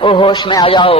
او ہوش میں آ جاؤ،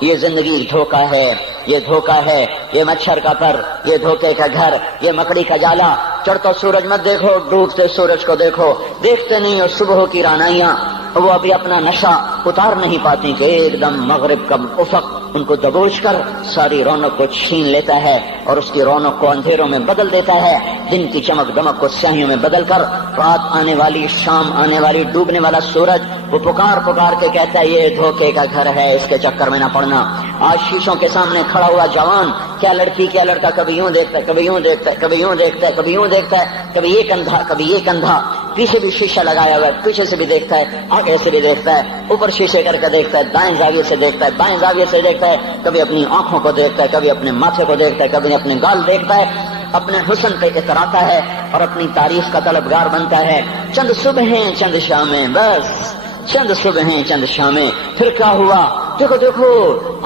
یہ زندگی دھوکہ ہے، یہ دھوکہ ہے، یہ مچھر کا پر، یہ دھوکے کا گھر، یہ مکڑی کا جالا۔ چڑھتا سورج مت دیکھو، ڈوبتے سورج کو دیکھو، دیکھتے نہیں اور صبح کی رانائیاں وہ ابھی اپنا نشہ اتار نہیں پاتی کہ ایک دم مغرب کا افق ان کو دبوچ کر ساری رونق کو چھین لیتا ہے اور اس کی رونق کو اندھیروں میں بدل دیتا ہے، دن کی چمک دمک کو سیاہیوں میں بدل کر رات آنے والی، شام آنے والی، ڈوبنے والا سورج وہ پکار پکار کے کہتا ہے یہ دھوکے کا گھر ہے، اس کے چکر میں نہ پڑنا۔ آج شیشوں کے سامنے کھڑا ہوا جوان کیا لڑکی کیا لڑکا کبھی یوں دیکھتا ہے، کبھی یوں دیکھتا ہے، کبھی یوں دیکھتا ہے، کبھی یوں دیکھتا ہے، کبھی ایک اندھا کبھی ایک اندھا، پیچھے بھی شیشہ لگایا ہوا ہے، پیچھے سے بھی دیکھتا ہے، آگے سے بھی دیکھتا ہے، اوپر شیشے کر کے دیکھتا ہے، دائیں زاویے سے دیکھتا ہے، بائیں زاویے سے دیکھتا ہے، کبھی اپنی آنکھوں کو دیکھتا ہے، کبھی اپنے ماتھے کو دیکھتا ہے، کبھی اپنے گال دیکھتا ہے، اپنے حسن پہ اتراتا ہے اور اپنی تعریف کا طلبگار بنتا ہے۔ چند صبحیں چند شامیں، بس چند صبحیں چند شامیں، پھر کیا ہوا؟ دیکھو دیکھو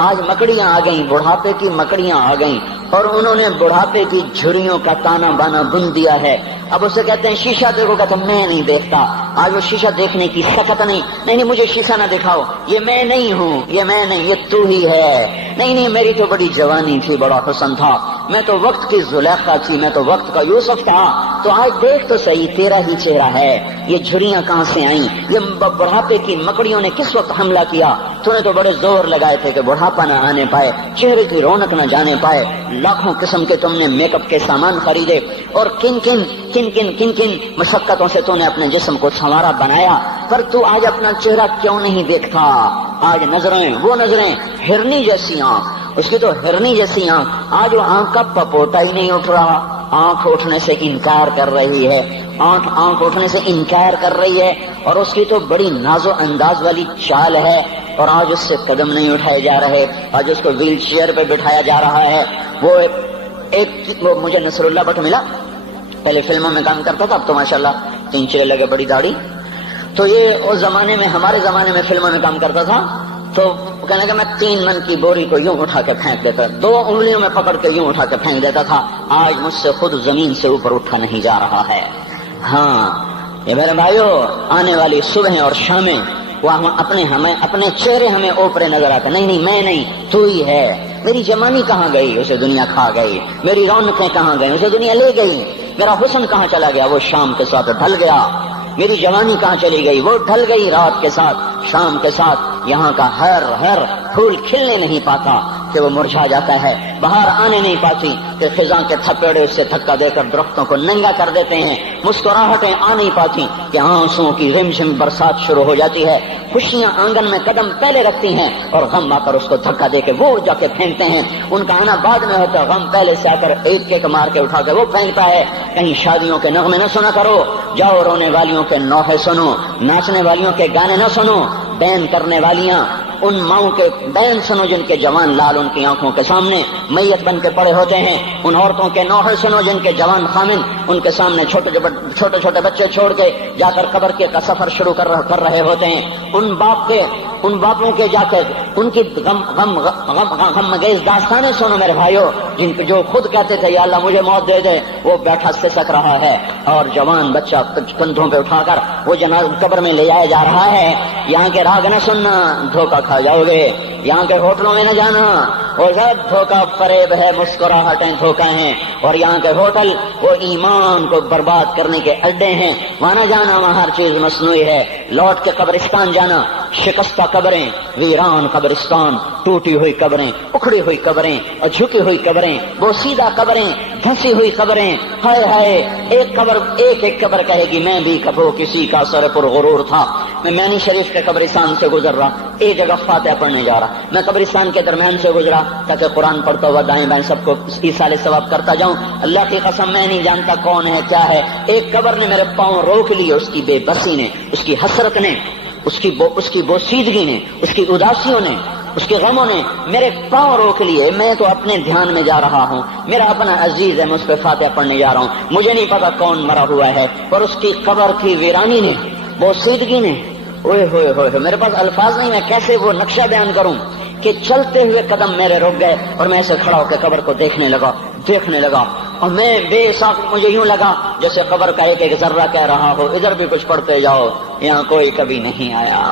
آج مکڑیاں آ گئیں، بڑھاپے کی مکڑیاں آ گئیں اور انہوں نے بڑھاپے کی جھریوں کا تانا بانا بن دیا ہے۔ اب اسے کہتے ہیں شیشہ دیکھو، کہتا میں نہیں دیکھتا۔ آج وہ شیشہ دیکھنے کی سکت نہیں مجھے شیشہ نہ دکھاؤ، یہ میں نہیں ہوں، یہ میں نہیں، یہ تو ہی ہے۔ نہیں میری تو بڑی جوانی تھی، بڑا حسن تھا، میں تو وقت کی زلیخا تھی، میں تو وقت کا یوسف تھا۔ تو آج دیکھ تو صحیح، تیرا ہی چہرہ ہے، یہ جھریاں کہاں سے آئیں؟ یہ بڑھاپے کی مکڑیوں نے کس وقت حملہ کیا؟ تو نے تو بڑے زور لگائے تھے کہ بڑھاپا نہ آنے پائے، چہرے کی رونق نہ جانے پائے، لاکھوں قسم کے تم نے میک اپ کے سامان خریدے اور کن کن مشقتوں سے تو نے اپنے جسم کو سنوارا بنایا، پر تو آج اپنا چہرہ کیوں نہیں دیکھتا؟ آج نظریں وہ نظریں، ہرنی جیسی آنکھ، اس کی تو ہرنی جیسی آنکھ، آج وہ آنکھ کا پپوتا ہی نہیں اٹھ رہا، آنکھ اٹھنے سے انکار کر رہی ہے، آنکھ اٹھنے سے انکار کر رہی ہے، اور اس کی تو بڑی ناز و انداز والی چال ہے، اور آج اس سے قدم نہیں اٹھائے جا رہے، آج اس کو ویل چیئر پہ بٹھایا جا رہا ہے۔ وہ مجھے نصر اللہ بٹ ملا، پہلے فلموں میں کام کرتا تھا، اب تو ماشاءاللہ 3 چلے لگے، بڑی داڑھی۔ تو یہ اس زمانے میں، ہمارے زمانے میں فلموں میں کام کرتا تھا، تو کہنے کہ میں 3 من کی بوری کو یوں اٹھا کے پھینک دیتا، 2 انگلیوں میں پکڑ کے یوں اٹھا کے پھینک دیتا تھا، آج مجھ سے خود زمین سے اوپر اٹھا نہیں جا رہا ہے۔ ہاں یہ میرے بھائیو، آنے والی صبح اور شامیں وہ اپنے چہرے ہمیں اوپرے نظر آتے، نہیں میں نہیں، تو ہی ہے۔ میری جوانی کہاں گئی؟ اسے دنیا کھا گئی۔ میری رونقیں کہاں گئی؟ اسے دنیا لے گئی۔ میرا حسن کہاں چلا گیا؟ وہ شام کے ساتھ ڈھل گیا۔ میری جوانی کہاں چلی گئی؟ وہ ڈھل گئی رات کے ساتھ، شام کے ساتھ۔ یہاں کا ہر پھول کھلنے نہیں پاتا کہ وہ مرجھا جاتا ہے، بہار آنے نہیں پاتی کہ خزاں کے تھپیڑے سے دھکا دے کر درختوں کو ننگا کر دیتے ہیں، مسکراہٹیں آ نہیں پاتی کہ آنسوؤں کی رم جھم برسات شروع ہو جاتی ہے، خوشیاں آنگن میں قدم پہلے رکھتی ہیں اور غم آ کر اس کو دھکا دے کے وہ جا کے پھینکتے ہیں۔ ان کا آنا بعد میں ہوتا ہے، غم پہلے سے آ کر ایک مار کے اٹھا کے وہ پھینکتا ہے۔ کہیں شادیوں کے نغمے نہ سنا کرو، جاؤ رونے والیوں کے نوحے سنو، ناچنے والیوں کے گانے نہ سنو، بین کرنے والیاں ان ماؤں کے بین سنو جن کے جوان لال ان کی آنکھوں کے سامنے میت بن کے پڑے ہوتے ہیں، ان عورتوں کے نوحے سنو جن کے جوان خامن ان کے سامنے چھوٹے چھوٹے بچے چھوڑ کے جا کر قبر کے کا سفر شروع کر رہے ہوتے ہیں، ان باپوں کے جا کر ان کی غم گیز داستانیں سنو میرے بھائیو، جن کو جو خود کہتے تھے یا اللہ مجھے موت دے دے، وہ بیٹھا سسک رہا ہے اور جوان بچہ کندھوں پہ اٹھا کر وہ جنازہ قبر میں لے جایا جا رہا ہے۔ یہاں کے راگ نہ سننا، دھوکہ کھا جاؤ گے، یہاں کے ہوٹلوں میں نہ جانا، اور سب دھوکہ فریب ہے، مسکراہٹیں دھوکہ ہیں، اور یہاں کے ہوٹل وہ ایمان کو برباد کرنے کے اڈے ہیں، وہاں نہ جانا، وہاں ہر چیز مصنوعی ہے۔ لوٹ کے قبرستان جانا، شکستہ قبریں، ویران قبرستان، ٹوٹی ہوئی قبریں، اکھڑی ہوئی قبریں اور جھکی ہوئی قبریں، بوسیدہ قبریں، دھنسی ہوئی قبریں، ہائے ہائے، ایک قبر کہے گی میں بھی کبھی کسی کا سر پر غرور تھا۔ میں مینی شریف کے قبرستان سے گزر رہا، ایک جگہ فاتحہ پڑھنے جا رہا، میں قبرستان کے درمیان سے گزرا تاکہ قرآن پڑھتا ہوا دائیں بائیں سب کو ایصال ثواب کرتا جاؤں۔ اللہ کی قسم میں نہیں جانتا کون ہے کیا ہے، ایک قبر نے میرے پاؤں روک لیے، اس کی بے بسی نے، اس کی حسرت نے، اس کی بوسیدگی نے، اس کی اداسیوں نے، اس کے غموں نے میرے پاؤں روک لیے۔ میں تو اپنے دھیان میں جا رہا ہوں، میرا اپنا عزیز ہے، میں اس پہ فاتحہ پڑھنے جا رہا ہوں، مجھے نہیں پتا کون مرا ہوا ہے، پر اس کی قبر کی ویرانی نے، بوسیدگی نے، اوئے ہوئے ہوئے، میرے پاس الفاظ نہیں، میں کیسے وہ نقشہ بیان کروں کہ چلتے ہوئے قدم میرے رک گئے اور میں ایسے کھڑا ہو کے قبر کو دیکھنے لگا، اور میں بے ساکھ، مجھے یوں لگا جیسے قبر کا ایک ذرہ کہہ رہا ہو ادھر بھی کچھ پڑھتے جاؤ، یہاں کوئی کبھی نہیں آیا۔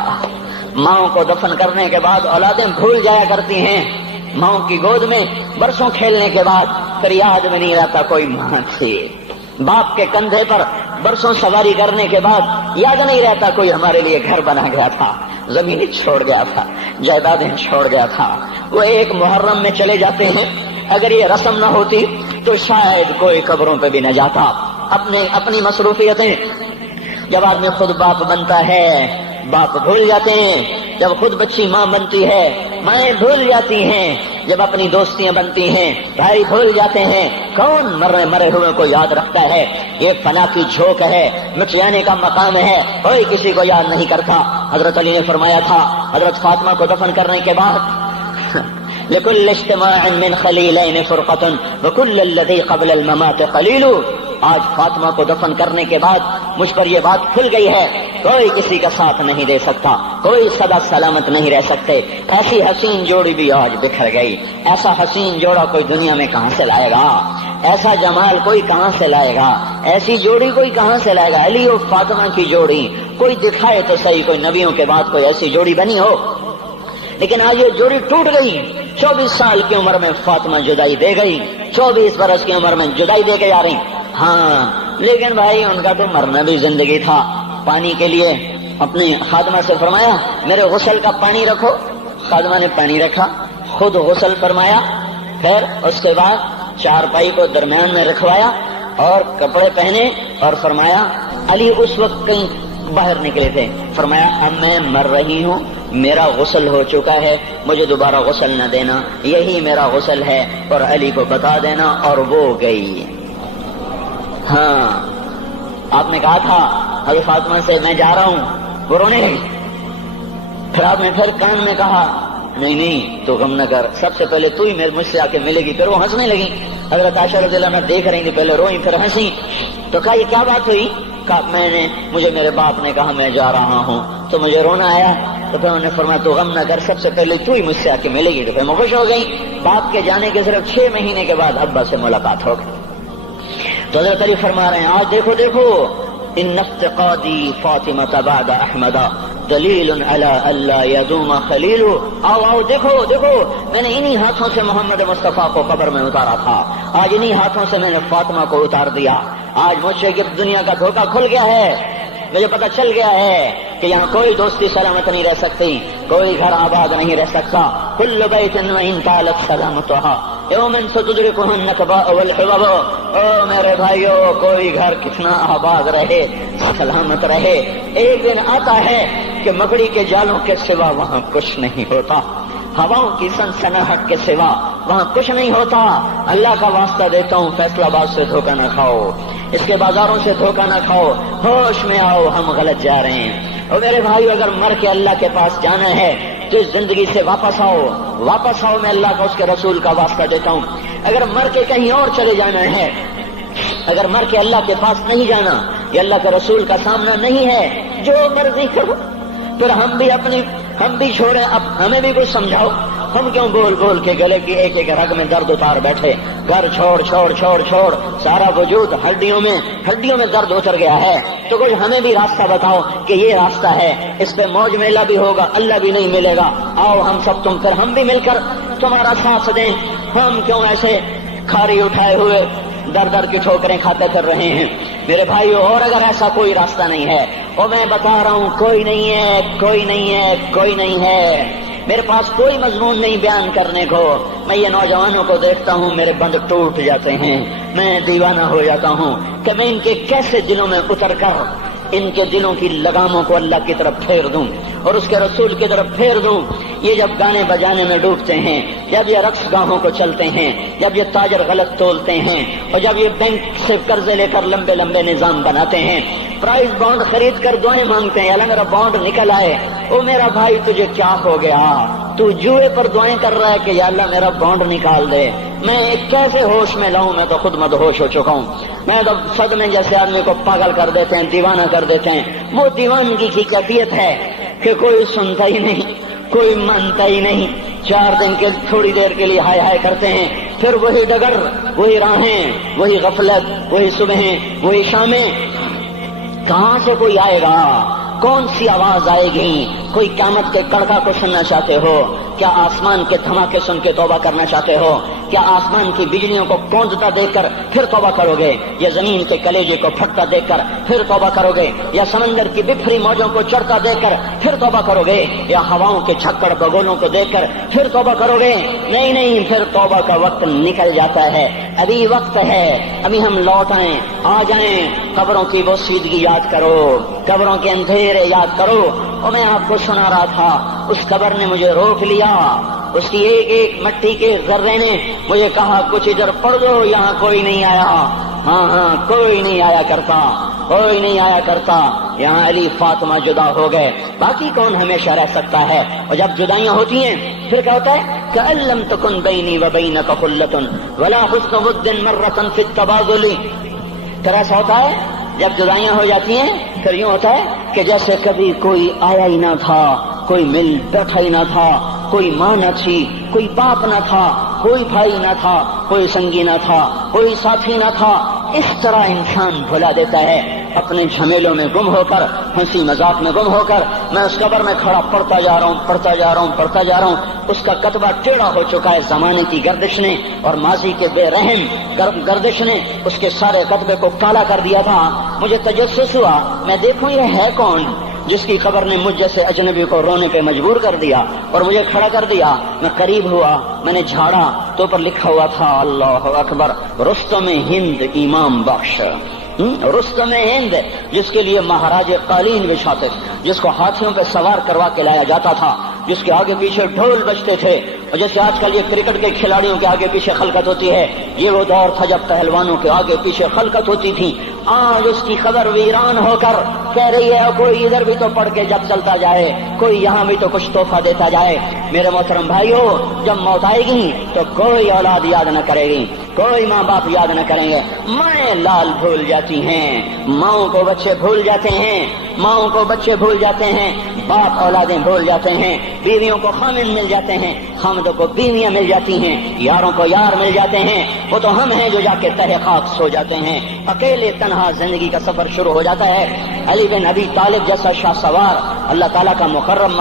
ماؤں کو دفن کرنے کے بعد اولادیں بھول جایا کرتی ہیں، ماؤں کی گود میں برسوں کھیلنے کے بعد پھر یاد میں نہیں رہتا کوئی ماں تھی، باپ کے کندھے پر برسوں سواری کرنے کے بعد یاد نہیں رہتا کوئی ہمارے لیے گھر بنا گیا تھا، زمین چھوڑ گیا تھا، جائیدادیں چھوڑ گیا تھا۔ وہ ایک محرم میں چلے جاتے ہیں، اگر یہ رسم نہ ہوتی تو شاید کوئی قبروں پہ بھی نہ جاتا۔ اپنی مصروفیتیں، جب آدمی خود باپ بنتا ہے باپ بھول جاتے ہیں، جب خود بچی ماں بنتی ہے مائیں بھول جاتی ہیں، جب اپنی دوستیاں بنتی ہیں بھائی بھول جاتے ہیں۔ کون مرے ہوئے کو یاد رکھتا ہے؟ یہ فنا کی جھوک ہے، مٹ جانے کا مقام ہے، کوئی کسی کو یاد نہیں کرتا۔ حضرت علی نے فرمایا تھا حضرت فاطمہ کو دفن کرنے کے بعد لكل اجتماع من خليلين فرقة وكل الذي قبل الممات قليل۔ آج فاطمہ کو دفن کرنے کے بعد مجھ پر یہ بات کھل گئی ہے، کوئی کسی کا ساتھ نہیں دے سکتا، کوئی سدا سلامت نہیں رہ سکتے۔ ایسی حسین جوڑی بھی آج بکھر گئی، ایسا حسین جوڑا کوئی دنیا میں کہاں سے لائے گا؟ ایسا جمال کوئی کہاں سے لائے گا؟ ایسی جوڑی کوئی کہاں سے لائے گا؟ علی اور فاطمہ کی جوڑی کوئی دکھائے تو صحیح، کوئی نبیوں کے بعد کوئی ایسی جوڑی بنی ہو، لیکن آج یہ جوڑی ٹوٹ گئی۔ 24 سال کی عمر میں فاطمہ جدائی دے گئی، 24 برس کی عمر میں جدائی دے کے جا رہی۔ ہاں لیکن بھائی ان کا تو مرنا بھی زندگی تھا۔ پانی کے لیے اپنی خادمہ سے فرمایا میرے غسل کا پانی رکھو، خادمہ نے پانی رکھا، خود غسل فرمایا، پھر اس کے بعد چارپائی کو درمیان میں رکھوایا اور کپڑے پہنے اور فرمایا علی اس وقت کہیں باہر نکلے تھے، فرمایا اب میں مر رہی ہوں، میرا غسل ہو چکا ہے، مجھے دوبارہ غسل نہ دینا، یہی میرا غسل ہے اور علی کو بتا دینا، اور وہ گئی۔ ہاں آپ نے کہا تھا حضرت فاطمہ سے میں جا رہا ہوں، وہ رونے لگی، پھر آپ نے پھر کان میں کہا نہیں تو غم نہ کر، سب سے پہلے تو ہی مجھ سے آ کے ملے گی، پھر وہ ہنسنے لگی۔ حضرت عائشہ رضی اللہ عنہا دیکھ رہی تھی، پہلے روئی پھر ہنسی، تو کہا یہ کیا بات ہوئی؟ کہا مجھے میرے باپ نے کہا میں جا رہا ہوں تو مجھے رونا آیا، تو پھر انہوں نے فرمایا تو غم نہ کر، سب سے پہلے تو ہی مجھ سے آ کے ملے گی، تو پھر میں خوش ہو گئی۔ باپ کے جانے کے صرف 6 مہینے کے بعد ابا سے ملاقات ہو گئی۔ تو حضرت علی فرما رہے ہیں آج دیکھو ان افتقادی فاطمہ بعد احمد دلیل علی اللہ یدوم خلیل۔ آؤ دیکھو میں نے انہی ہاتھوں سے محمد مصطفیٰ کو قبر میں اتارا تھا، آج انہی ہاتھوں سے میں نے فاطمہ کو اتار دیا۔ آج مجھ سے دنیا کا دھوکہ کھل گیا ہے، مجھے پتہ چل گیا ہے کہ یہاں کوئی دوستی سلامت نہیں رہ سکتی، کوئی گھر آباد نہیں رہ سکتا۔ کل بیت وإن طالت سلامتها یوم ستدرکہ النکباء والحباب۔ او میرے بھائیو، کوئی گھر کتنا آباد رہے سلامت رہے، ایک دن آتا ہے کہ مکڑی کے جالوں کے سوا وہاں کچھ نہیں ہوتا، ہواؤں کی سنسناہٹ کے سوا وہاں کچھ نہیں ہوتا۔ اللہ کا واسطہ دیتا ہوں فیصلہ آباد سے دھوکہ نہ کھاؤ، اس کے بازاروں سے دھوکہ نہ کھاؤ، ہوش میں آؤ، ہم غلط جا رہے ہیں۔ اور میرے بھائیو، اگر مر کے اللہ کے پاس جانا ہے تو اس زندگی سے واپس آؤ، میں اللہ کا اس کے رسول کا واسطہ دیتا ہوں۔ اگر مر کے کہیں اور چلے جانا ہے، اگر مر کے اللہ کے پاس نہیں جانا یا اللہ کے رسول کا سامنا نہیں ہے، جو مرضی کرو، پھر ہم بھی چھوڑیں، اب ہمیں بھی کچھ سمجھاؤ، ہم کیوں بول کے گلے کی ایک رگ میں درد اتار بیٹھے؟ گھر چھوڑ سارا وجود ہڈیوں میں درد اتر گیا ہے، تو کچھ ہمیں بھی راستہ بتاؤ کہ یہ راستہ ہے، اس پہ موج میلہ بھی ہوگا، اللہ بھی نہیں ملے گا، آؤ ہم سب تم کر ہم بھی مل کر تمہارا ساتھ دیں۔ ہم کیوں ایسے کھاری اٹھائے ہوئے در کی ٹھوکریں کھاتے پھر رہے ہیں؟ میرے بھائیو، اور اگر ایسا کوئی راستہ نہیں ہے، اور میں بتا رہا ہوں کوئی نہیں ہے، میرے پاس کوئی مضمون نہیں بیان کرنے کو، میں یہ نوجوانوں کو دیکھتا ہوں میرے بند ٹوٹ جاتے ہیں، میں دیوانہ ہو جاتا ہوں کہ میں ان کے کیسے دلوں میں اتر کر ان کے دلوں کی لگاموں کو اللہ کی طرف پھیر دوں اور اس کے رسول کی طرف پھیر دوں۔ یہ جب گانے بجانے میں ڈوبتے ہیں، جب یہ رقص گاہوں کو چلتے ہیں، جب یہ تاجر غلط تولتے ہیں، اور جب یہ بینک سے قرضے لے کر لمبے نظام بناتے ہیں، پرائز بانڈ خرید کر دعائیں مانگتے ہیں اللہ میرا بانڈ نکل آئے، او میرا بھائی تجھے کیا ہو گیا؟ تو جوئے پر دعائیں کر رہا ہے کہ یا اللہ میرا بانڈ نکال دے، میں کیسے ہوش میں لاؤں؟ میں تو خود مدہوش ہو چکا ہوں، میں تو صدمے جیسے آدمی کو پاگل کر دیتے ہیں، دیوانہ کر دیتے ہیں۔ وہ دیوانگی کی کیفیت ہے کہ کوئی سنتا ہی نہیں، کوئی مانتا ہی نہیں، 4 دن کے تھوڑی دیر کے لیے ہائے کرتے ہیں، پھر وہی ڈگر، وہی راہیں، وہی غفلت، وہی صبحیں، وہی شامیں۔ کہاں سے کوئی آئے گا؟ کون سی آواز آئے گی؟ کوئی قیامت کے کڑکا کو سننا چاہتے ہو؟ کیا آسمان کے دھماکے سن کے توبہ کرنا چاہتے ہو؟ کیا آسمان کی بجلیوں کو گونجتا دیکھ کر پھر توبہ کرو گے؟ یا زمین کے کلیجے کو پھٹتا دیکھ کر پھر توبہ کرو گے؟ یا سمندر کی بکھری موجوں کو چڑھتا دیکھ کر پھر توبہ کرو گے؟ یا ہواؤں کے جھکڑ بگولوں کو دیکھ کر پھر توبہ کرو گے؟ نہیں نہیں، پھر توبہ کا وقت نکل جاتا ہے، ابھی وقت ہے، ابھی ہم لوٹ آئیں، آ جائیں، قبروں کی وہ سیدگی یاد کرو، قبروں کے اندھیرے یاد کرو۔ اور میں آپ کو سنا رہا تھا، اس قبر نے مجھے روک لیا، اس کی ایک ایک مٹی کے ذرے نے مجھے کہا کچھ ادھر پڑھ دو، یہاں کوئی نہیں آیا۔ ہاں کوئی نہیں آیا کرتا، کوئی نہیں آیا کرتا، یہاں علی فاطمہ جدا ہو گئے، باقی کون ہمیشہ رہ سکتا ہے؟ اور جب جدائیاں ہوتی ہیں پھر کیا ہوتا ہے؟ كأن لم تكن بيني وبينك خلة ولا حسن ود مرة في التبادل۔ پھر ایسا ہوتا ہے جب جدائیاں ہو جاتی ہیں پھر یوں ہوتا ہے کہ جیسے کبھی کوئی آیا ہی نہ تھا، کوئی مل بیٹھا ہی نہ تھا، کوئی ماں نہ تھی، کوئی باپ نہ تھا، کوئی بھائی نہ تھا، کوئی سنگی نہ تھا، کوئی ساتھی نہ تھا۔ اس طرح انسان بھلا دیتا ہے، اپنے جھمیلوں میں گم ہو کر، ہنسی مذاق میں گم ہو کر۔ میں اس قبر میں کھڑا پڑھتا جا رہا ہوں، پڑھتا جا رہا ہوں، پڑھتا جا رہا ہوں، اس کا کتبہ ٹیڑھا ہو چکا ہے زمانے کی گردش نے اور ماضی کے بے رحم گردش نے اس کے سارے کتبے کو کالا کر دیا تھا۔ مجھے تجسس ہوا، میں دیکھوں یہ ہے کون جس کی خبر نے مجھ جیسے اجنبی کو رونے پہ مجبور کر دیا اور مجھے کھڑا کر دیا۔ میں قریب ہوا، میں نے جھاڑا تو پر لکھا ہوا تھا اللہ اکبر، رستم ہند امام بخش۔ رستم ہند، جس کے لیے مہاراج قالین بچھاتے، جس کو ہاتھیوں پہ سوار کروا کے لایا جاتا تھا، جس کے آگے پیچھے ڈھول بجتے تھے، اور جیسے آج کل یہ کرکٹ کے کھلاڑیوں کے آگے پیچھے خلقت ہوتی ہے، یہ وہ دور تھا جب پہلوانوں کے آگے پیچھے خلقت ہوتی تھی۔ آج اس کی خبر ویران ہو کر کہہ رہی ہے کوئی ادھر بھی تو پڑھ کے جب چلتا جائے، کوئی یہاں بھی تو کچھ تحفہ دیتا جائے۔ میرے محترم بھائیو، جب موت آئے گی تو کوئی اولاد یاد نہ کرے گی، کوئی ماں باپ یاد نہ کریں گے، مائیں لال بھول جاتی ہیں، ماؤں کو بچے بھول جاتے ہیں، ماؤں کو بچے بھول جاتے ہیں، باپ اولادیں بھول جاتے ہیں، بیویوں کو خامن مل جاتے ہیں، خامدوں کو بیویاں مل جاتی ہیں، یاروں کو یار مل جاتے ہیں۔ وہ تو ہم ہیں جو جا کے تہہ خاک سو جاتے ہیں، اکیلے تنہا زندگی کا سفر شروع ہو جاتا ہے۔ علی بن ابی طالب جیسا شاہ سوار، اللہ تعالیٰ کا مکرم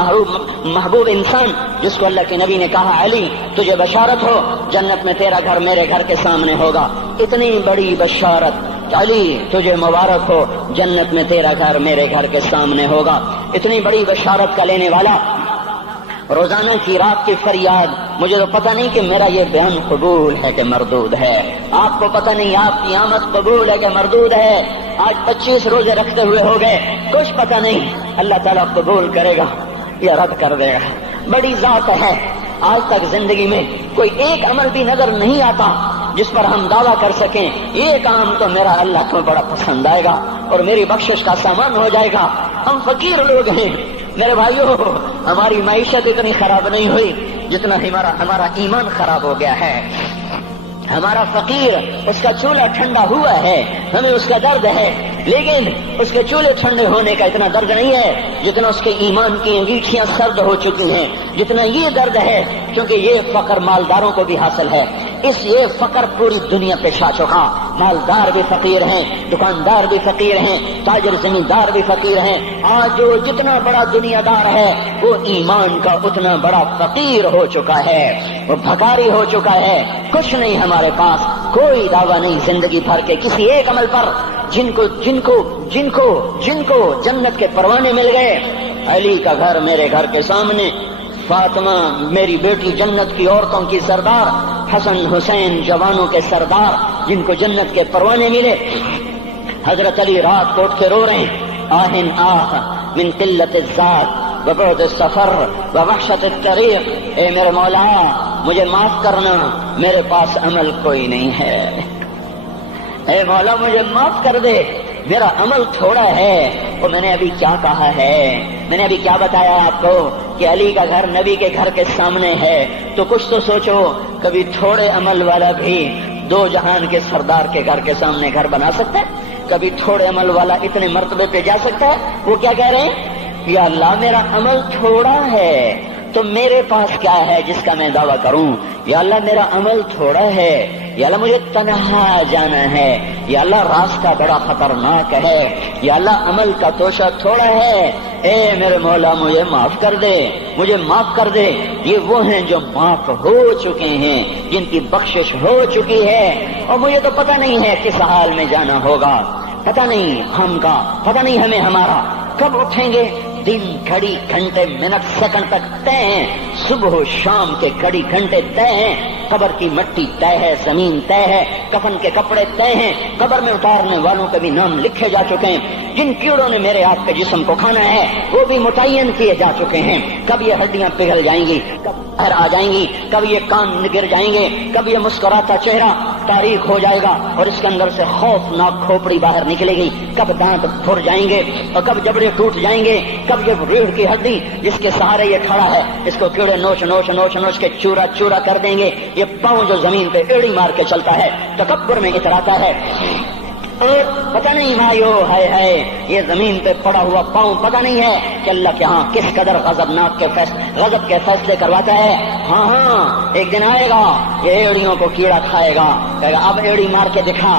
محبوب انسان، جس کو اللہ کے نبی نے کہا علی تجھے بشارت ہو، جنت میں تیرا گھر میرے گھر کے سامنے ہوگا، اتنی بڑی بشارت، علی تجھے مبارک ہو، جنت میں تیرا گھر میرے گھر کے سامنے ہوگا۔ اتنی بڑی بشارت کا لینے والا، روزانہ کی رات کی فریاد، مجھے تو پتہ نہیں کہ میرا یہ بیان قبول ہے کہ مردود ہے، آپ کو پتہ نہیں آپ کی آمد قبول ہے کہ مردود ہے۔ آج 25 روزے رکھتے ہوئے ہو گئے، کچھ پتہ نہیں اللہ تعالیٰ قبول کرے گا یا رد کر دے گا، بڑی ذات ہے۔ آج تک زندگی میں کوئی ایک عمل بھی نظر نہیں آتا جس پر ہم دعویٰ کر سکیں یہ کام تو میرا اللہ کو بڑا پسند آئے گا اور میری بخشش کا سامان ہو جائے گا۔ ہم فقیر لوگ ہیں میرے بھائیو، ہماری معیشت اتنی خراب نہیں ہوئی جتنا ہمارا ایمان خراب ہو گیا ہے۔ ہمارا فقیر، اس کا چولہا ٹھنڈا ہوا ہے، ہمیں اس کا درد ہے، لیکن اس کے چولہے ٹھنڈے ہونے کا اتنا درد نہیں ہے جتنا اس کے ایمان کی انگیٹھیاں سرد ہو چکی ہیں، جتنا یہ درد ہے، کیونکہ یہ فقر مالداروں کو بھی حاصل ہے۔ یہ فقر پوری دنیا پہ چھا چکا، مالدار بھی فقیر ہیں، دکاندار بھی فقیر ہیں، تاجر زمیندار بھی فقیر ہیں۔ آج جو جتنا بڑا دنیا دار ہے وہ ایمان کا اتنا بڑا فقیر ہو چکا ہے، وہ بھکاری ہو چکا ہے۔ کچھ نہیں ہمارے پاس، کوئی دعویٰ نہیں زندگی بھر کے کسی ایک عمل پر، جن کو جنت کے پروانے مل گئے۔ علی کا گھر میرے گھر کے سامنے، فاطمہ میری بیٹی جنت کی عورتوں کی سردار، حسن حسین جوانوں کے سردار جن کو جنت کے پروانے ملے۔ حضرت علی رات کو اٹھ کے رو رہے ہیں، آہن آہ من قلت الذات وبعد السفر ووحشت الطریق، اے میرے مولا مجھے معاف کرنا، میرے پاس عمل کوئی نہیں ہے، اے مولا مجھے معاف کر دے، میرا عمل تھوڑا ہے۔ اور میں نے ابھی کیا کہا ہے، میں نے ابھی کیا بتایا آپ کو کہ علی کا گھر نبی کے گھر کے سامنے ہے، تو کچھ تو سوچو، کبھی تھوڑے عمل والا بھی دو جہان کے سردار کے گھر کے سامنے گھر بنا سکتا ہے؟ کبھی تھوڑے عمل والا اتنے مرتبے پہ جا سکتا ہے؟ وہ کیا کہہ رہے ہیں، یا اللہ میرا عمل تھوڑا ہے تو میرے پاس کیا ہے جس کا میں دعویٰ کروں؟ یا اللہ میرا عمل تھوڑا ہے، یا اللہ مجھے تنہا جانا ہے، یا اللہ راستہ بڑا خطرناک ہے، یا اللہ عمل کا توشہ تھوڑا ہے، اے میرے مولا مجھے معاف کر دے، مجھے معاف کر دے۔ یہ وہ ہیں جو معاف ہو چکے ہیں، جن کی بخشش ہو چکی ہے، اور مجھے تو پتہ نہیں ہے کس حال میں جانا ہوگا، پتہ نہیں ہم کا، پتہ نہیں ہمیں ہمارا کب اٹھیں گے۔ دن گھڑی گھنٹے منٹ سیکنڈ تک طے ہیں، صبح و شام کے گھڑی گھنٹے طے ہیں، قبر کی مٹی طے ہے، زمین طے ہے، کفن کے کپڑے طے ہیں، قبر میں اتارنے والوں کے بھی نام لکھے جا چکے ہیں۔ جن کیڑوں نے میرے آپ کے جسم کو کھانا ہے وہ بھی متعین کیے جا چکے ہیں۔ کب یہ ہڈیاں پگھل جائیں گی، کب باہر آ جائیں گی، کب یہ کان گر جائیں گے، کب یہ مسکراتا چہرہ تاریخ ہو جائے گا اور اس کے اندر سے خوفناک کھوپڑی باہر نکلے گی، کب دانت پھر جائیں گے اور کب جبڑے ٹوٹ جائیں گے، کب یہ ریڑھ کی ہڈی جس کے سہارے یہ کھڑا ہے اس کو کیڑے نوچ نوچ نوچ نوچ کے چورا چورا کر دیں گے۔ یہ پاؤں جو زمین پہ ایڑی مار کے چلتا ہے، تکبر میں اتراتا ہے، اور پتہ نہیں بھائیو ہے یہ زمین پہ پڑا ہوا پاؤں پتہ نہیں ہے کہ اللہ کے ہاں کس قدر غضب کے فیصلے کرواتا ہے۔ ہاں ایک دن آئے گا یہ ایڑیوں کو کیڑا کھائے گا، کہے گا اب ایڑی مار کے دکھا،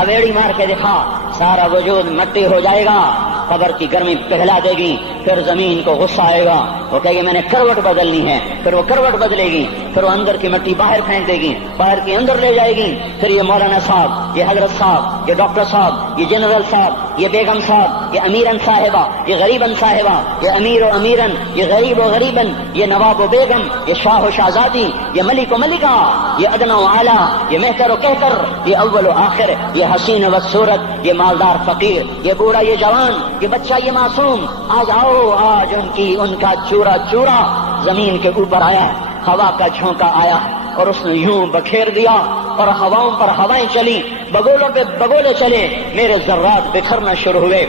اب ایڑی مار کے دکھا، سارا وجود مٹی ہو جائے گا، قبر کی گرمی پگھلا دے گی، پھر زمین کو غصہ آئے گا، وہ کہے گی میں نے کروٹ بدلنی ہے، پھر وہ کروٹ بدلے گی، پھر وہ اندر کی مٹی باہر پھینک دے گی، باہر کی اندر لے جائے گی، پھر یہ مولانا صاحب، یہ حضرت صاحب، یہ ڈاکٹر صاحب، یہ جنرل صاحب، یہ بیگم صاحب، یہ امیرن صاحبہ، یہ غریبن صاحبہ، یہ امیر و امیرن، یہ غریب و غریبن، یہ نواب و بیگم، یہ شاہ و شہزادی، یہ ملک و ملکہ، یہ ادنا و اعلیٰ، یہ مہتر و کہتر، یہ اول و آخر، یہ حسین و صورت، یہ مالدار فقیر، یہ بوڑھا یہ جوان، یہ بچہ یہ معصوم، آج آؤ، آج ان کا چورا چورا زمین کے اوپر آیا، ہوا کا جھونکا آیا اور اس نے یوں بکھیر دیا اور ہواؤں پر ہوائیں چلی، بگولوں پہ بگولے چلے، میرے ذرات بکھرنا شروع ہوئے،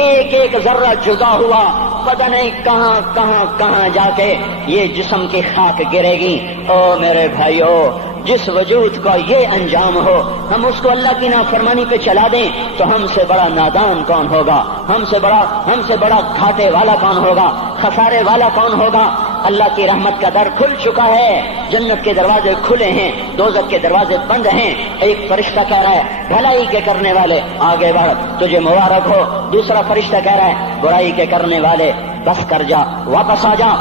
ایک ایک ذرہ جدا ہوا، پتہ نہیں کہاں کہاں کہاں جا کے یہ جسم کی خاک گرے گی۔ او میرے بھائیو، جس وجود کا یہ انجام ہو، ہم اس کو اللہ کی نافرمانی پہ چلا دیں تو ہم سے بڑا نادان کون ہوگا، ہم سے بڑا گھاٹے والا کون ہوگا، خسارے والا کون ہوگا۔ اللہ کی رحمت کا در کھل چکا ہے، جنت کے دروازے کھلے ہیں، دوزخ کے دروازے بند ہیں۔ ایک فرشتہ کہہ رہا ہے بھلائی کے کرنے والے آگے بڑھ، تجھے مبارک ہو، دوسرا فرشتہ کہہ رہا ہے برائی کے کرنے والے بس کر جا، واپس آ جا۔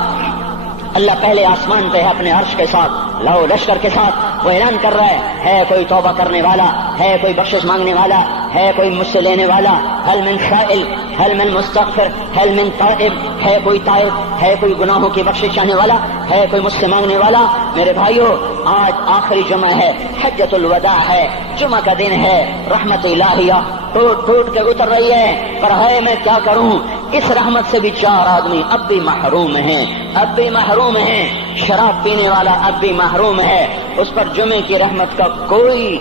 اللہ پہلے آسمان پہ ہے اپنے عرش کے ساتھ، لو لشکر کے ساتھ، وہ اعلان کر رہا ہے کوئی توبہ کرنے والا، ہے کوئی بخشش مانگنے والا، ہے کوئی مجھ سے لینے والا، هل من سائل، هل من مستغفر، هل من تائب، ہے کوئی تائب، ہے کوئی گناہوں کی بخشش چاہنے والا، ہے کوئی مجھ سے مانگنے والا۔ میرے بھائیو، آج آخری جمعہ ہے، حجۃ الوداع ہے، جمعہ کا دن ہے، رحمت الہیہ ٹوٹ ٹوٹ کے اتر رہی ہے، پر ہے میں کیا کروں، اس رحمت سے بھی 4 آدمی اب بھی محروم ہیں، اب بھی محروم ہیں۔ شراب پینے والا اب بھی محروم ہے، اس پر جمعے کی رحمت کا کوئی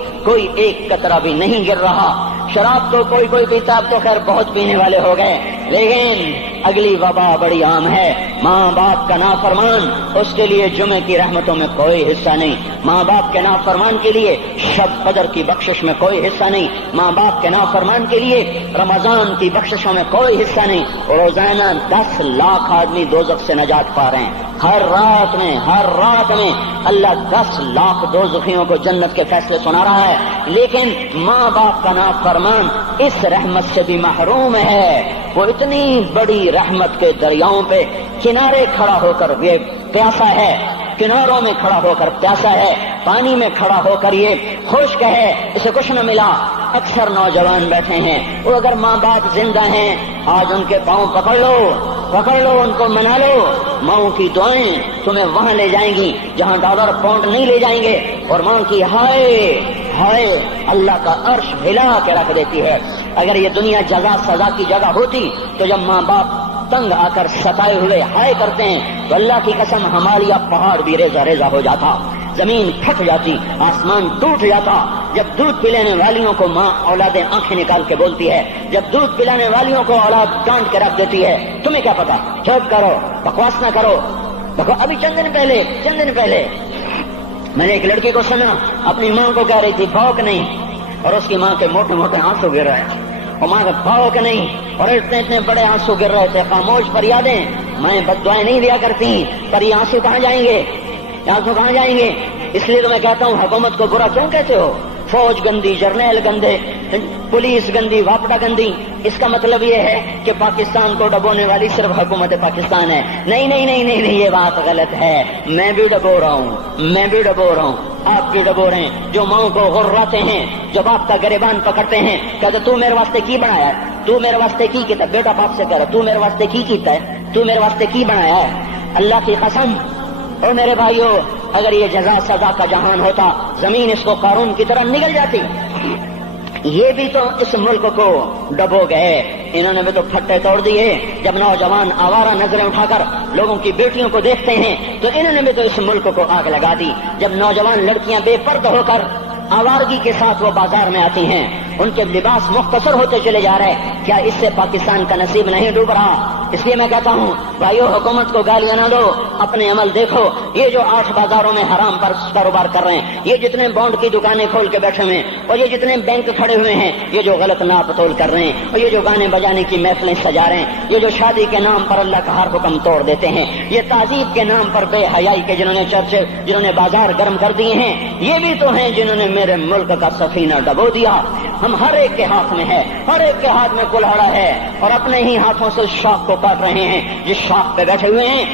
ایک قطرہ بھی نہیں گر رہا۔ شراب تو کوئی پیتا، اب تو خیر بہت پینے والے ہو گئے، لیکن اگلی وبا بڑی عام ہے، ماں باپ کا نافرمان، اس کے لیے جمعے کی رحمتوں میں کوئی حصہ نہیں، ماں باپ کے نافرمان کے لیے شب قدر کی بخشش میں کوئی حصہ نہیں، ماں باپ کے نافرمان کے لیے رمضان کی بخششوں میں کوئی حصہ نہیں۔ روزانہ 10 لاکھ آدمی دوزخ سے نجات پا رہے ہیں، ہر رات میں اللہ 10 لاکھ دوزخیوں کو جنت کے فیصلے سنا رہا ہے، لیکن ماں باپ کا نافرمان اس رحمت سے بھی محروم ہے۔ وہ اتنی بڑی رحمت کے دریاؤں پہ کنارے کھڑا ہو کر یہ پیاسا ہے، کناروں میں کھڑا ہو کر پیاسا ہے، پانی میں کھڑا ہو کر یہ خشک ہے، اسے کچھ نہ ملا۔ اکثر نوجوان بیٹھے ہیں، وہ اگر ماں باپ زندہ ہیں آج ان کے پاؤں پکڑ لو، ان کو منا لو، ماں کی دعائیں تمہیں وہاں لے جائیں گی جہاں ڈالر پاؤنڈ نہیں لے جائیں گے، اور ماں کی ہائے اللہ کا عرش ہلا کے رکھ دیتی ہے۔ اگر یہ دنیا جزا سزا کی جگہ ہوتی تو جب ماں باپ تنگ آ کر ستائے ہوئے ہائے کرتے ہیں تو اللہ کی قسم ہمالیہ پہاڑ بھی ریزہ ریزہ ہو جاتا، زمین پھٹ جاتی، آسمان ٹوٹ جاتا۔ جب دودھ پلانے والیوں کو ماں اولادیں آنکھیں نکال کے بولتی ہے، جب دودھ پلانے والیوں کو اولاد ڈانٹ کے رکھ دیتی ہے، تمہیں کیا پتا، چپ کرو، بکواس نہ کرو۔ ابھی چند دن پہلے میں نے ایک لڑکی کو سنا، اپنی ماں کو کہہ رہی تھی بھوک نہیں، اور اس کی ماں کے موٹے موٹے آنسو گر رہے ہیں، اور ماں کا بھوک نہیں، اور اتنے بڑے آنسو گر رہے تھے۔ خاموش فریادیں، میں بد دعائیں نہیں دیا کرتی، پر یہ آنسو کہاں جائیں گے، اس لیے تو میں کہتا ہوں حکومت کو برا کیوں کہتے ہو؟ فوج گندی، جرنیل گندے، پولیس گندی، واپڈا گندی، اس کا مطلب یہ ہے کہ پاکستان کو ڈبونے والی صرف حکومت پاکستان ہے۔ نہیں نہیں نہیں نہیں نہیں، یہ بات غلط ہے۔ میں بھی ڈبو رہا ہوں، میں بھی ڈبو رہا ہوں، آپ بھی ڈبو رہے ہیں۔ جو ماؤں کو غراتے ہیں، جو باپ کا گریبان پکڑتے ہیں، کہتے تو میرے واسطے کی بنایا ہے، تو میرے واسطے کی کیتا ہے؟ بیٹا باپ سے کہہ رہا تو میرے واسطے کی کیتا ہے، تو میرے واسطے کی بنایا ہے؟ اللہ کی قسم، اور میرے بھائیوں، اگر یہ جزا سزا کا جہان ہوتا، زمین اس کو قارون کی طرح نگل جاتی۔ یہ بھی تو اس ملک کو ڈبو گئے، انہوں نے بھی تو پھٹے توڑ دیے۔ جب نوجوان آوارہ نظریں اٹھا کر لوگوں کی بیٹیوں کو دیکھتے ہیں تو انہوں نے بھی تو اس ملک کو آگ لگا دی۔ جب نوجوان لڑکیاں بے پردہ ہو کر آوارگی کے ساتھ وہ بازار میں آتی ہیں، ان کے لباس مختصر ہوتے چلے جا رہے، کیا اس سے پاکستان کا نصیب نہیں ڈوب رہا؟ اس لیے میں کہتا ہوں بھائیو، حکومت کو گالیاں نہ دو، اپنے عمل دیکھو۔ یہ جو 8 بازاروں میں حرام پر کاروبار کر رہے ہیں، یہ جتنے بانڈ کی دکانیں کھول کے بیٹھے ہوئے ہیں، اور یہ جتنے بینک کھڑے ہوئے ہیں، یہ جو غلط ناپ تول کر رہے ہیں، اور یہ جو گانے بجانے کی محفلیں سجا رہے ہیں، یہ جو شادی کے نام پر اللہ کا ہر حکم توڑ دیتے ہیں، یہ تعذیب کے نام پر بے حیائی کے جنہوں نے چرچے، جنہوں نے بازار گرم کر دیے ہیں، یہ بھی تو ہیں جنہوں نے میرے ملک کا سفینہ ڈبو دیا۔ ہم ہر ایک کے ہاتھ میں ہے، ہر ایک کے ہاتھ میں کلہاڑا ہے، اور اپنے ہی ہاتھوں سے شاخ کو کاٹ رہے ہیں جس شاخ پہ بیٹھے ہوئے ہیں۔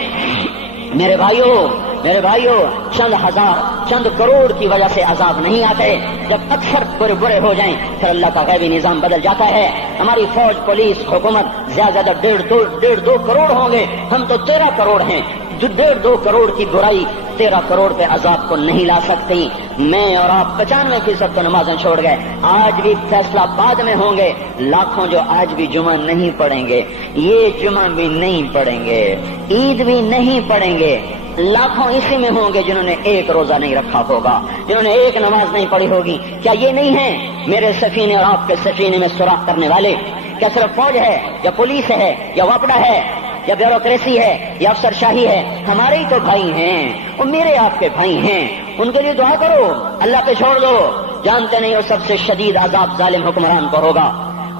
میرے بھائیوں، چند ہزار، چند کروڑ کی وجہ سے عذاب نہیں آتے۔ جب اکثر برے ہو جائیں پھر اللہ کا غیبی نظام بدل جاتا ہے۔ ہماری فوج، پولیس، حکومت زیادہ 1.5-2 کروڑ ہوں گے، ہم تو 13 کروڑ ہیں۔ 1.5-2 کروڑ کی برائی 13 کروڑ پہ عذاب کو نہیں لا سکتی۔ میں اور آپ 95% تو نمازیں چھوڑ گئے، آج بھی فیصلہ بعد میں ہوں گے۔ لاکھوں جو آج بھی جمعہ نہیں پڑھیں گے، یہ جمعہ بھی نہیں پڑھیں گے، عید بھی نہیں پڑھیں گے، لاکھوں اسی میں ہوں گے جنہوں نے ایک روزہ نہیں رکھا ہوگا، جنہوں نے ایک نماز نہیں پڑھی ہوگی۔ کیا یہ نہیں ہے میرے سفینے اور آپ کے سفینے میں سوراخ کرنے والے؟ کیا صرف فوج ہے یا پولیس ہے یا واپڈا ہے یا بیوروکریسی ہے یا افسر شاہی ہے؟ ہمارے ہی تو بھائی ہیں، وہ میرے آپ کے بھائی ہیں، ان کے لیے دعا کرو، اللہ پہ چھوڑ دو۔ جانتے نہیں وہ سب سے شدید عذاب ظالم حکمران کو ہوگا۔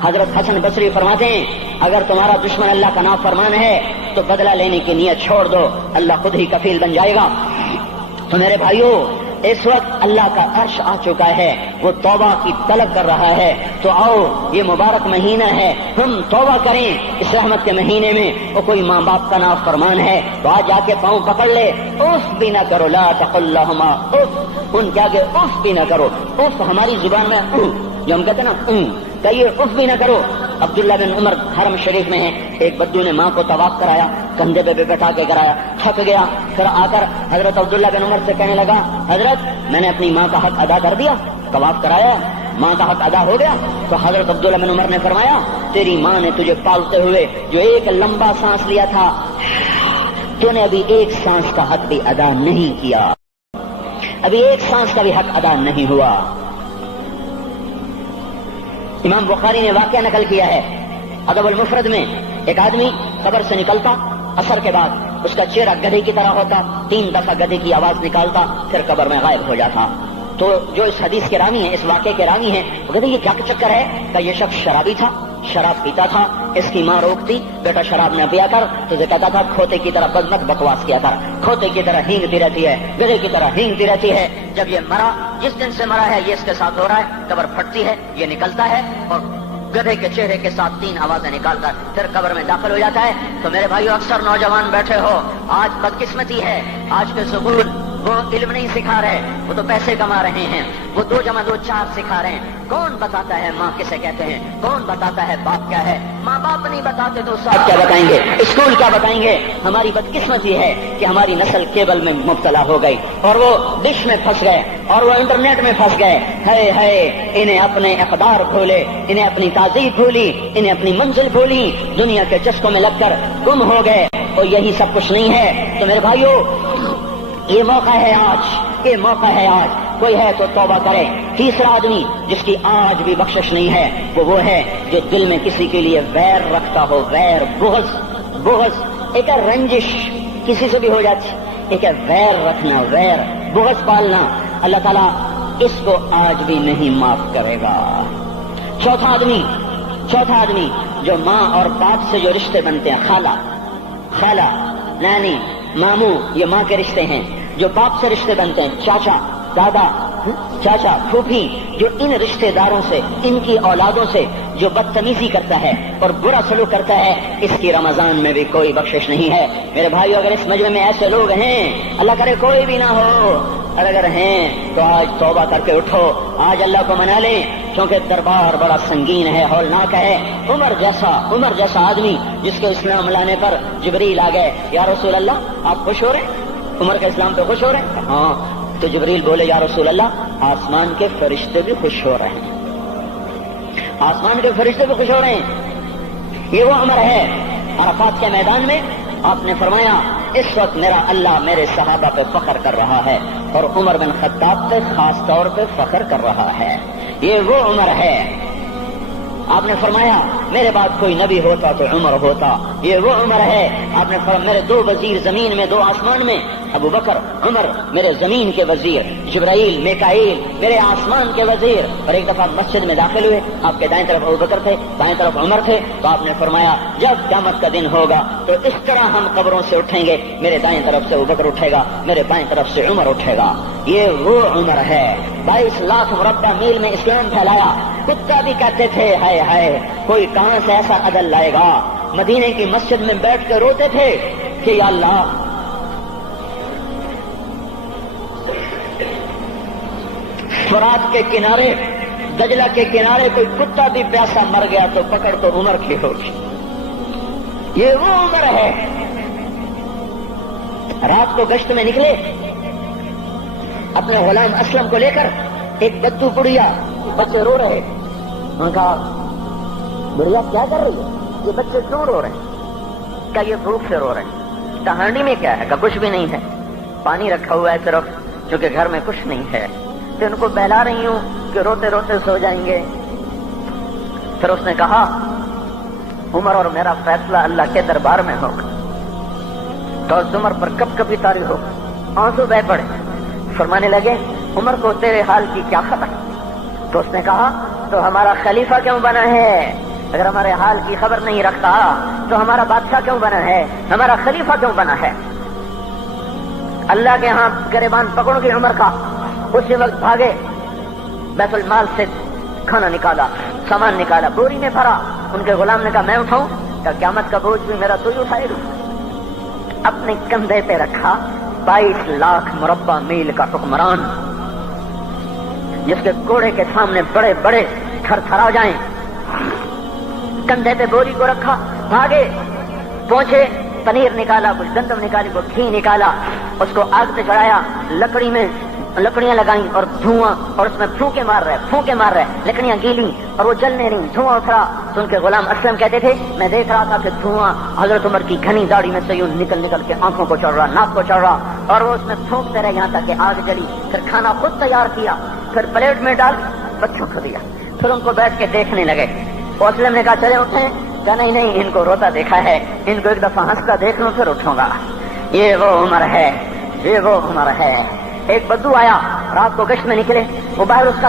حضرت حسن بصری فرماتے ہیں اگر تمہارا دشمن اللہ کا نافرمان ہے تو بدلہ لینے کی نیت چھوڑ دو، اللہ خود ہی کفیل بن جائے گا۔ تو میرے بھائیوں، اس وقت اللہ کا عرش آ چکا ہے، وہ توبہ کی طلب کر رہا ہے۔ تو آؤ، یہ مبارک مہینہ ہے، ہم توبہ کریں اس رحمت کے مہینے میں۔ وہ کوئی ماں باپ کا نافرمان ہے تو آج جا کے پاؤں پکڑ لے، اف بھی نہ کرو، لا تقل لہما اف، ان کے آگے اف بھی نہ کرو۔ اف ہماری زبان میں جو ہم کہتے ہیں نا، کہیے اف بھی نہ کرو۔ عبداللہ بن عمر حرم شریف میں ہے، ایک بدو نے ماں کو طواف کرایا، کندھے پہ بٹھا کے کرایا، تھک گیا، پھر آ کر حضرت عبداللہ بن عمر سے کہنے لگا حضرت میں نے اپنی ماں کا حق ادا کر دیا، طواف کرایا، ماں کا حق ادا ہو گیا؟ تو حضرت عبداللہ بن عمر نے فرمایا تیری ماں نے تجھے پالتے ہوئے جو ایک لمبا سانس لیا تھا، تو نے ابھی ایک سانس کا حق بھی ادا نہیں کیا، ابھی ایک سانس کا بھی حق ادا نہیں ہوا۔ امام بخاری نے واقعہ نقل کیا ہے ادب المفرد میں، ایک آدمی قبر سے نکلتا، عصر کے بعد اس کا چہرہ گدھے کی طرح ہوتا، 3 دفعہ گدھے کی آواز نکالتا، پھر قبر میں غائب ہو جاتا۔ تو جو اس حدیث کے راوی ہیں، اس واقعے کے راوی ہیں، وہ کہتے ہیں یہ کیا چکر ہے؟ کہ یہ شخص شرابی تھا، شراب پیتا تھا، اس کی ماں روکتی بیٹا شراب نہ پیا کر، تو اسے کہتا تھا کھوتے کی طرح بدمت بکواس کیا کر، کھوتے کی طرح ہینگتی رہتی ہے، گدھے کی طرح ہینگتی رہتی ہے۔ جب یہ مرا، جس دن سے مرا ہے یہ اس کے ساتھ ہو رہا ہے، قبر پھٹتی ہے، یہ نکلتا ہے اور گدھے کے چہرے کے ساتھ 3 آوازیں نکالتا ہے، پھر قبر میں داخل ہو جاتا ہے۔ تو میرے بھائیو، اکثر نوجوان بیٹھے ہو، آج بدقسمتی ہے، آج کے سکول وہ علم نہیں سکھا رہے، وہ تو پیسے کما رہے ہیں، وہ 2 + 2 4 سکھا رہے ہیں۔ کون بتاتا ہے ماں کسے کہتے ہیں؟ کون بتاتا ہے باپ کیا ہے؟ ماں باپ نہیں بتاتے تو استاد کیا بتائیں گے؟ اسکول کیا بتائیں گے؟ ہماری بدقسمتی ہے کہ ہماری نسل کیبل میں مبتلا ہو گئی، اور وہ ڈش میں پھنس گئے، اور وہ انٹرنیٹ میں پھنس گئے۔ ہے انہیں اپنے اقدار بھولے، انہیں اپنی تہذیب بھولی، انہیں اپنی منزل بھولی، دنیا کے چسکوں میں لگ کر گم ہو گئے، اور یہی سب کچھ نہیں ہے۔ تو میرے بھائیو، یہ موقع ہے آج، یہ موقع ہے آج، کوئی ہے تو توبہ کرے۔ تیسرا آدمی جس کی آج بھی بخشش نہیں ہے وہ ہے جو دل میں کسی کے لیے ویر رکھتا ہو، ویر، بغض، ایک ہے رنجش، کسی سے بھی ہو جاتی، ایک ہے ویر رکھنا، ویر، بغض پالنا، اللہ تعالیٰ اس کو آج بھی نہیں معاف کرے گا۔ چوتھا آدمی جو ماں اور باپ سے جو رشتے بنتے ہیں، خالہ، نانی، ماموں، یہ ماں کے رشتے ہیں۔ جو باپ سے رشتے بنتے ہیں، چاچا، دادا، چاچا، پھوپھی، جو ان رشتہ داروں سے، ان کی اولادوں سے جو بدتمیزی کرتا ہے اور برا سلوک کرتا ہے، اس کی رمضان میں بھی کوئی بخشش نہیں ہے۔ میرے بھائیو، اگر اس مجمع میں ایسے لوگ ہیں، اللہ کرے کوئی بھی نہ ہو، اور اگر ہیں تو آج توبہ کر کے اٹھو، آج اللہ کو منا لیں، کیونکہ دربار بڑا سنگین ہے، ہولناک ہے۔ عمر جیسا آدمی جس کے اسلام لانے پر جبریل آ گئے، یا رسول اللہ آپ خوش ہو رہے ہیں؟ عمر کے اسلام پہ خوش ہو رہے ہیں؟ ہاں۔ تو جبریل بولے، یا رسول اللہ آسمان کے فرشتے بھی خوش ہو رہے ہیں، آسمان کے فرشتے بھی خوش ہو رہے ہیں۔ یہ وہ عمر ہے۔ عرفات کے میدان میں آپ نے فرمایا، اس وقت میرا اللہ میرے صحابہ پہ فخر کر رہا ہے، اور عمر بن خطاب پہ خاص طور پہ فخر کر رہا ہے۔ یہ وہ عمر ہے۔ آپ نے فرمایا، میرے بعد کوئی نبی ہوتا تو عمر ہوتا۔ یہ وہ عمر ہے۔ آپ نے فرمایا، میرے 2 وزیر زمین میں، 2 آسمان میں، ابو بکر عمر میرے زمین کے وزیر، جبرائیل میکائیل میرے آسمان کے وزیر۔ اور ایک دفعہ مسجد میں داخل ہوئے، آپ کے دائیں طرف ابو بکر تھے، بائیں طرف عمر تھے، تو آپ نے فرمایا، جب قیامت کا دن ہوگا تو اس طرح ہم قبروں سے اٹھیں گے، میرے دائیں طرف سے ابو بکر اٹھے گا، میرے بائیں طرف سے عمر اٹھے گا۔ یہ وہ عمر ہے۔ 22 لاکھ مربع میل میں اسلام پھیلایا۔ کتا بھی کہتے تھے، ہائے ہائے کوئی کہاں سے ایسا عدل لائے گا۔ مدینے کی مسجد میں بیٹھ کے روتے تھے کہ یا اللہ، فرات کے کنارے، دجلہ کے کنارے کوئی کتا بھی پیاسا مر گیا تو پکڑ تو عمر کی ہوگی۔ یہ وہ عمر ہے۔ رات کو گشت میں نکلے اپنے غلام اسلم کو لے کر، ایک بدو بڑھیا، بچے رو رہے، انہوں نے کہا، بڑھیا کیا کر رہی ہے؟ یہ بچے کیوں رو رہے ہیں؟ کہا یہ بھوک سے رو رہے ہیں۔ کہانی میں کیا ہے؟ کہا کچھ بھی نہیں ہے، پانی رکھا ہوا ہے صرف، کیونکہ گھر میں کچھ نہیں ہے، تو ان کو بہلا رہی ہوں کہ روتے روتے سو جائیں گے۔ پھر اس نے کہا، عمر اور میرا فیصلہ اللہ کے دربار میں ہوگا۔ تو عمر پر کب کبھی تاری ہو، آنسو بہ پڑے، فرمانے لگے، عمر کو تیرے حال کی کیا خبر؟ تو اس نے کہا، تو ہمارا خلیفہ کیوں بنا ہے؟ اگر ہمارے حال کی خبر نہیں رکھتا تو ہمارا بادشاہ کیوں بنا ہے؟ ہمارا خلیفہ کیوں بنا ہے؟ اللہ کے ہاں گریبان پکڑ کے عمر کا، اسی وقت بھاگے، بیت المال سے کھانا نکالا، سامان نکالا، بوری میں بھرا۔ ان کے غلام نے کہا میں اٹھاؤں؟ کہ قیامت کا بوجھ بھی میرا تو ہی اٹھائے گا۔ اپنے کندھے پہ رکھا 22 لاکھ مربع میل کا حکمران، جس کے گھوڑے کے سامنے بڑے بڑے تھر تھرا جائیں، کندھے پہ بوری کو رکھا، بھاگے، پہنچے، پنیر نکالا، کچھ گندم نکالی، کچھ گھی نکالا، اس کو آگ پہ چڑھایا، لکڑی میں لکڑیاں لگائیں اور دھواں، اور اس میں پھونکے مار رہے، لکڑیاں گیلی اور وہ جلنے رہی، دھواں اترا۔ تو ان کے غلام اسلم کہتے تھے، میں دیکھ رہا تھا کہ دھواں حضرت عمر کی گھنی داڑھی میں سے یوں نکل نکل کے آنکھوں کو چڑھ رہا، ناک کو چڑھ رہا، اور وہ اس میں پھونکتے رہے یہاں تک کہ آگ جلی۔ پھر کھانا خود تیار کیا، پھر پلیٹ میں ڈال بچوں کو دیا، پھر ان کو بیٹھ کے دیکھنے لگے۔ اسلم نے کہا چلے اٹھیں؟ کہا نہیں، ان کو روتا دیکھا ہے، ان کو ایک دفعہ ہنستا دیکھ لوں پھر اٹھوں گا۔ یہ وہ عمر ہے، یہ وہ عمر ہے۔ ایک بدو آیا، رات کو گشت میں نکلے، وہ باہر اس کا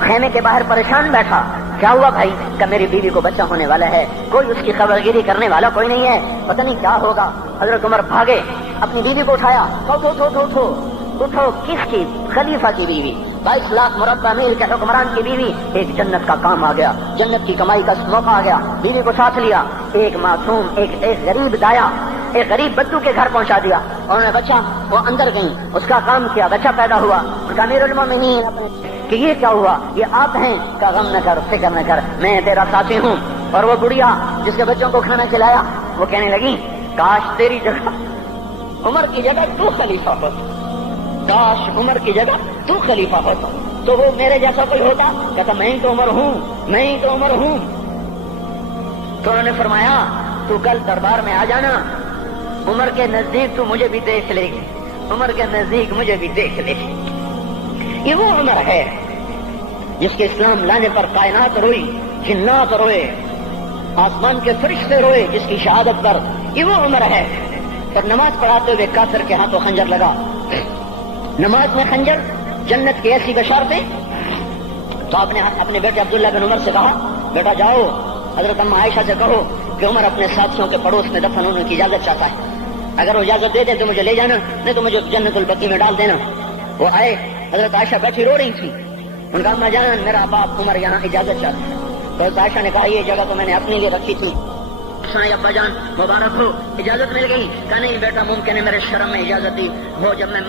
خیمے کے باہر پریشان بیٹھا۔ کیا ہوا بھائی؟ کہ میری بیوی کو بچہ ہونے والا ہے، کوئی اس کی خبرگیری کرنے والا کوئی نہیں ہے، پتہ نہیں کیا ہوگا۔ حضرت عمر بھاگے، اپنی بیوی کو اٹھایا، اٹھو، کس کی؟ خلیفہ کی بیوی، 22 لاکھ مربع میل کے حکمران کی بیوی۔ ایک جنت کا کام آ گیا، جنت کی کمائی کا موقع آ گیا، بیوی کو ساتھ لیا، ایک معصوم، ایک غریب دایا، ایک غریب بدو کے گھر پہنچا دیا، انہوں نے بچہ، وہ اندر گئی، اس کا کام کیا، بچہ پیدا ہوا۔ ان کا امیر المومنین کہ یہ کیا ہوا؟ یہ آپ ہیں؟ کا غم نہ کر، فکر نہ کر، میں تیرا ساتھی ہوں۔ اور وہ بڑھیا جس کے بچوں کو کھانا کھلایا، وہ کہنے لگی، کاش تیری جگہ عمر کی جگہ تو خلیفہ ہوتا، کاش عمر کی جگہ تو خلیفہ ہوتا تو وہ میرے جیسا کوئی ہوتا۔ کہتا میں ہی تو عمر ہوں۔ تو انہوں نے فرمایا، تو کل دربار میں آ جانا، عمر کے نزدیک تو مجھے بھی دیکھ لے گی، عمر کے نزدیک مجھے بھی دیکھ لے گی۔ یہ وہ عمر ہے جس کے اسلام لانے پر کائنات روئی، جنات روئے، آسمان کے فرشتے روئے جس کی شہادت پر۔ یہ وہ عمر ہے۔ پر نماز پڑھاتے ہوئے کافر کے ہاتھوں خنجر لگا، نماز میں خنجر، جنت کی ایسی بشارتیں۔ تو آپ نے اپنے بیٹے عبداللہ بن عمر سے کہا، بیٹا جاؤ حضرت اماں عائشہ سے کہو کہ عمر اپنے ساتھیوں کے پڑوس میں دفن ہونے کی اجازت چاہتا ہے، اگر وہ اجازت دے دے تو مجھے لے جانا، نہیں تو مجھے جنت البقیع میں ڈال دینا۔ وہ آئے، حضرت عائشہ بیٹھی رو رہی تھی، ان کا اما جان میرا باپ عمر یہاں اجازت چاہتا ہے. تو حضرت عائشہ نے کہا یہ جگہ تو میں نے اپنے لیے رکھی تھی. ابا جان مبارک ہو، اجازت مل گئی. کہا نہیں بیٹا، ممکن ہے میرے شرم میں اجازت دی ہو، جب میں